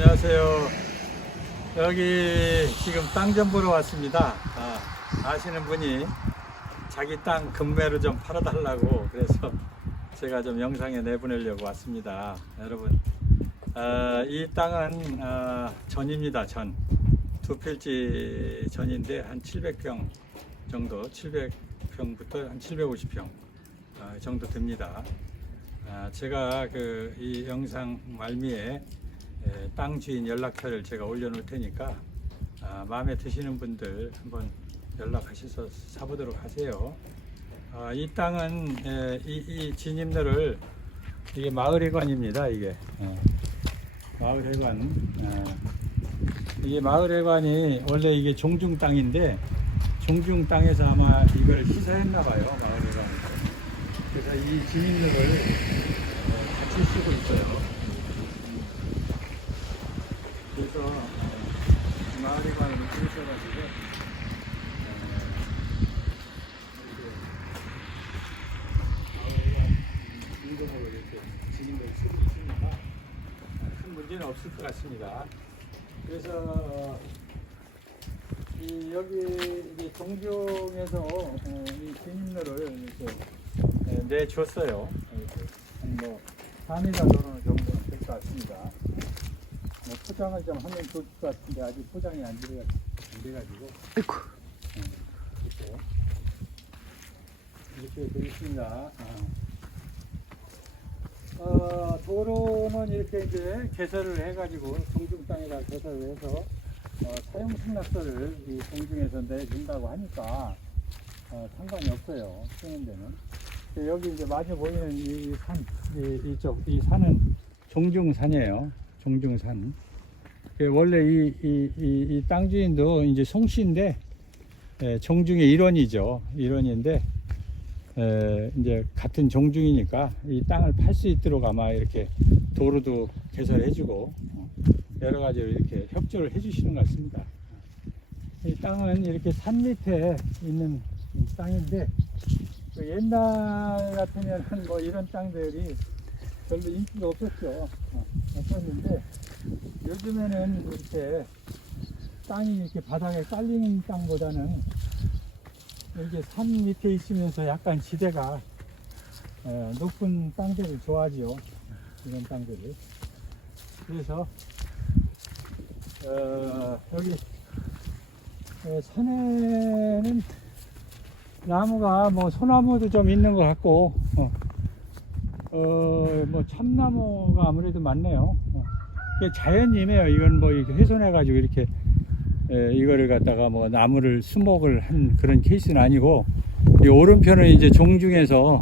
안녕하세요. 여기 지금 땅 좀 보러 왔습니다. 아, 시는 분이 자기 땅 금매로 좀 팔아달라고 그래서 제가 좀 영상에 내보내려고 왔습니다. 여러분, 아, 이 땅은 아, 전입니다. 전. 두 필지 전인데 한 700평 정도, 700평부터 한 750평 아, 정도 됩니다. 아, 제가 그 이 영상 말미에 에, 땅 주인 연락처를 제가 올려놓을 테니까 아, 마음에 드시는 분들 한번 연락하셔서 사보도록 하세요. 아, 이 땅은 에, 이, 이 진입로를 이게 마을회관입니다. 이게 어, 마을회관. 어, 이게 마을회관이 원래 이게 종중 땅인데 종중 땅에서 아마 이걸 시사했나 봐요. 마을회관. 그래서 이 진입로를 어, 같이 쓰고 있어요. 그래서 어, 마을회관을 들으셔가지고 마을회관 인근으로 이렇게 있으니까 어, 큰 문제는 없을 것 같습니다. 그래서 어, 이 여기 이제 동종에서 어, 이 진입로를 이렇게 네, 내줬어요. 이렇게 한뭐 4m 도로 정도는 될것 같습니다. 뭐 포장을 좀 하면 좋을 것 같은데 아직 포장이 안, 돼, 안 돼가지고 아이고. 네, 이렇게 이렇게 되어 있습니다. 어. 어, 도로는 이렇게 이제 개설을 해가지고 동중 땅에다 개설을 해서 어, 사용 승낙서를 이 동중에서 내준다고 하니까 어, 상관이 없어요. 쓰는 데는. 근데 여기 이제 마주 보이는 이 산, 이, 이쪽, 이 산은 종중산이에요. 종중산. 그 원래 이, 이, 이, 이 땅주인도 이제 송씨인데, 예, 종중의 일원이죠. 일원인데, 에, 이제 같은 종중이니까 이 땅을 팔 수 있도록 아마 이렇게 도로도 개설해주고, 어, 여러 가지로 이렇게 협조를 해주시는 것 같습니다. 이 땅은 이렇게 산 밑에 있는 땅인데, 그 옛날 같으면 뭐 이런 땅들이 별로 인기가 없었죠. 어, 없었는데 요즘에는 이렇게 땅이 이렇게 바닥에 깔리는 땅보다는 이렇게 산 밑에 있으면서 약간 지대가 어, 높은 땅들을 좋아하지요. 이런 땅들이. 그래서 어, 여기 어, 산에는 나무가 뭐 소나무도 좀 있는 것 같고 어, 어, 뭐 참나무가 아무래도 많네요. 어. 자연이네요. 이건 뭐 이렇게 훼손해 가지고 이렇게 에, 이거를 갖다가 뭐 나무를 수목을 한 그런 케이스는 아니고 이 오른편은 이제 종중에서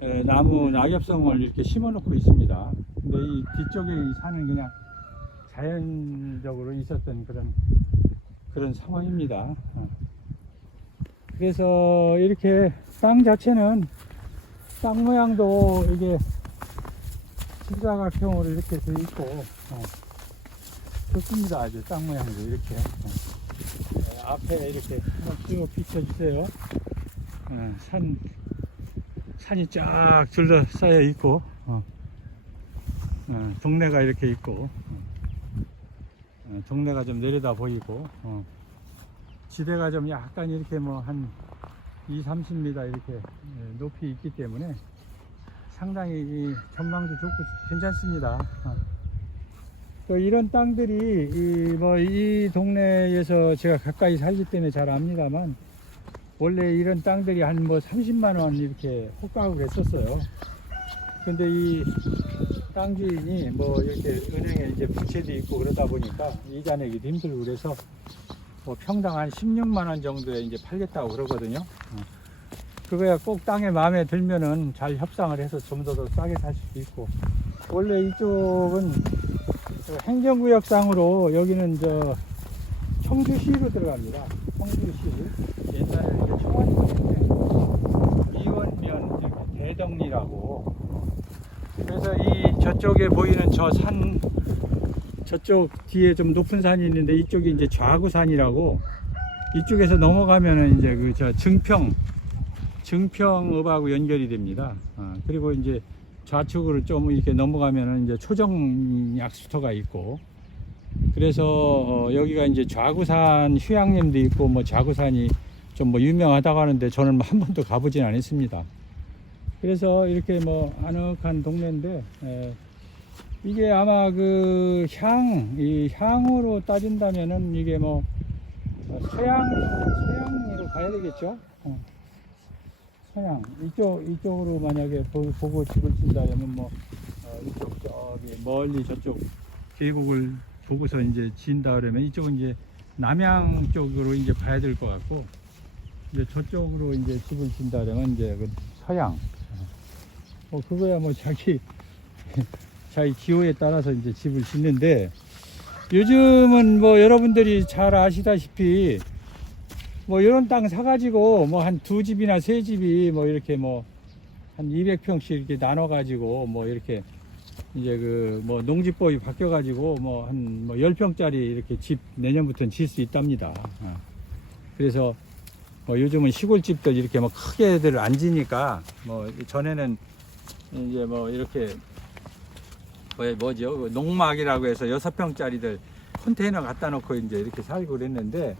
에, 나무 낙엽성을 이렇게 심어 놓고 있습니다. 근데 이 뒤쪽에 이 산은 그냥 자연적으로 있었던 그런 그런 상황입니다. 어. 그래서 이렇게 땅 자체는 땅 모양도 이게 십자각형으로 이렇게 돼 있고 어, 좋습니다. 아주 땅 모양도 이렇게. 어. 네, 앞에 이렇게 쭉 비춰주세요. 어, 산 산이 쫙 둘러싸여 있고 어, 어, 동네가 이렇게 있고 어, 동네가 좀 내려다 보이고 어, 지대가 좀 약간 이렇게 뭐 한 2, 30m 이렇게 예, 높이 있기 때문에 상당히 이 전망도 좋고 괜찮습니다. 어. 또 이런 땅들이 이뭐 이 동네에서 제가 가까이 살기 때문에 잘 압니다만 원래 이런 땅들이 한 뭐 30만 원 이렇게 호가를 했었어요. 근데 이 땅 주인이 뭐 이렇게 은행에 이제 부채도 있고 그러다 보니까 이자 내기도 힘들고 그래서 뭐 평당 한 16만 원 정도에 이제 팔겠다고 그러거든요. 어. 그거야 꼭 땅에 마음에 들면은 잘 협상을 해서 좀 더 더 싸게 살 수도 있고. 원래 이쪽은 그 행정구역상으로 여기는 저 청주시로 들어갑니다. 청주시. 옛날에 청원이었는데 이렇게 대덕리라고. 그래서 이 저쪽에 보이는 저 산 저쪽 뒤에 좀 높은 산이 있는데 이쪽이 이제 좌구산이라고 이쪽에서 넘어가면은 이제 그 저 증평 증평읍하고 연결이 됩니다. 아, 그리고 이제 좌측으로 좀 이렇게 넘어가면은 이제 초정 약수터가 있고 그래서 어, 여기가 이제 좌구산 휴양림도 있고 뭐 좌구산이 좀 뭐 유명하다고 하는데 저는 뭐한 번도 가보진 않았습니다. 그래서 이렇게 뭐 아늑한 동네인데 에, 이게 아마 그 향, 이 향으로 따진다면은 이게 뭐 어, 서양, 서양으로 가야 되겠죠? 어. 서양. 이쪽, 이쪽으로 만약에 보- 보고 집을 진다면 뭐, 어, 이쪽, 저기, 멀리 저쪽 계곡을 보고서 이제 진다 그러면 이쪽은 이제 남양 쪽으로 이제 가야 될 것 같고, 이제 저쪽으로 이제 집을 진다 그러면 이제 그 서양. 어. 뭐, 그거야 뭐 자기, 자기 기호에 따라서 이제 집을 짓는데, 요즘은 뭐 여러분들이 잘 아시다시피 뭐 이런 땅 사가지고 뭐 한 두 집이나 세 집이 뭐 이렇게 뭐 한 200평씩 이렇게 나눠가지고 뭐 이렇게 이제 그 뭐 농지법이 바뀌어가지고 뭐 한 뭐 10평짜리 이렇게 집 내년부터는 질 수 있답니다. 어. 그래서 뭐 요즘은 시골집들 이렇게 뭐 크게들 안 지니까 뭐 전에는 이제 뭐 이렇게 뭐 뭐죠 그 농막이라고 해서 여섯 평짜리들 컨테이너 갖다 놓고 이제 이렇게 살고 그랬는데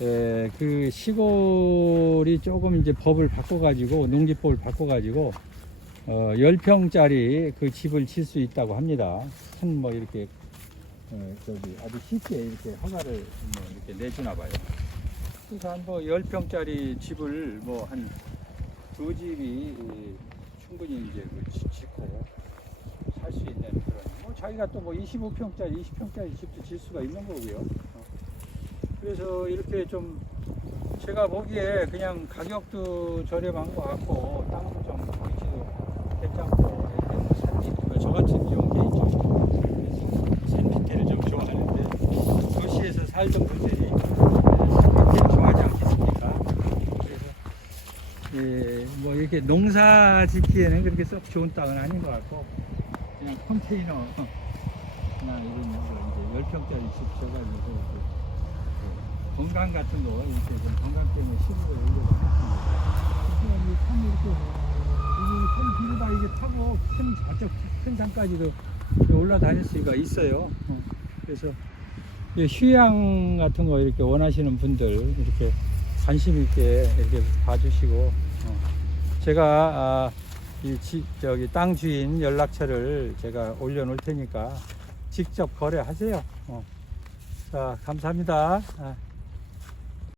에, 그 시골이 조금 이제 법을 바꿔가지고 농지법을 바꿔가지고 어, 10평짜리 그 집을 칠 수 있다고 합니다. 큰뭐 이렇게 어, 저기 아주 쉽게 이렇게 허가를 뭐 이렇게 내주나 봐요. 그래서 한뭐 10평짜리 집을 뭐 한 두 집이 충분히 이제 그 지- 짓고 살 수 있는 그런 뭐 자기가 또 뭐 25평짜리 20평짜리 집도 질 수가 있는 거고요. 어. 그래서 이렇게 좀 제가 보기에 그냥 가격도 저렴한 것 같고 땅도 좀 위치도 괜찮고 산밑 저 같은 경우 개인적으로 산밑을 좀 좋아하는데 도시에서 살던 분들이 산밑을 좋아하지 않겠습니까? 그래서 예, 뭐 이렇게 농사 짓기에는 그렇게 썩 좋은 땅은 아닌 것 같고 그냥 컨테이너 나 이런 거 이제 10평짜리 집 이렇게 그 건강 같은 거 이렇게 좀 건강 때문에 시골에 올려고 했습니다. 참 이렇게 이산 비르다 이게 타고 큰 저쪽 큰 산까지도 올라다닐 수가 있어요. 어, 그래서 이 휴양 같은 거 이렇게 원하시는 분들 이렇게 관심 있게 이렇게 봐주시고 어, 제가 아, 이 지, 저기 땅 주인 연락처를 제가 올려놓을 테니까 직접 거래하세요. 어. 자, 감사합니다. 아.